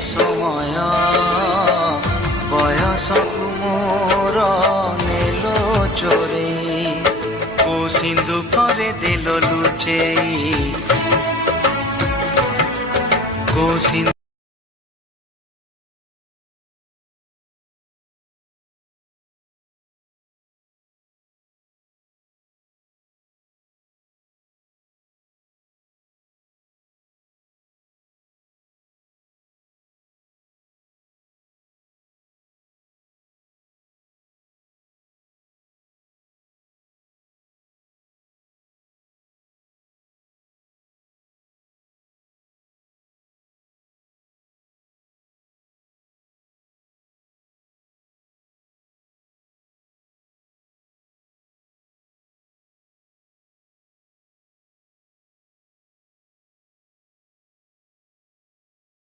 ସମୟ ବୟସକୁ ମୋର ନେଲ ଚୋରେଇ କୋ ସିନ୍ଧୁ ପରେ ଦେଲ ଲୁଚେଇ କୋ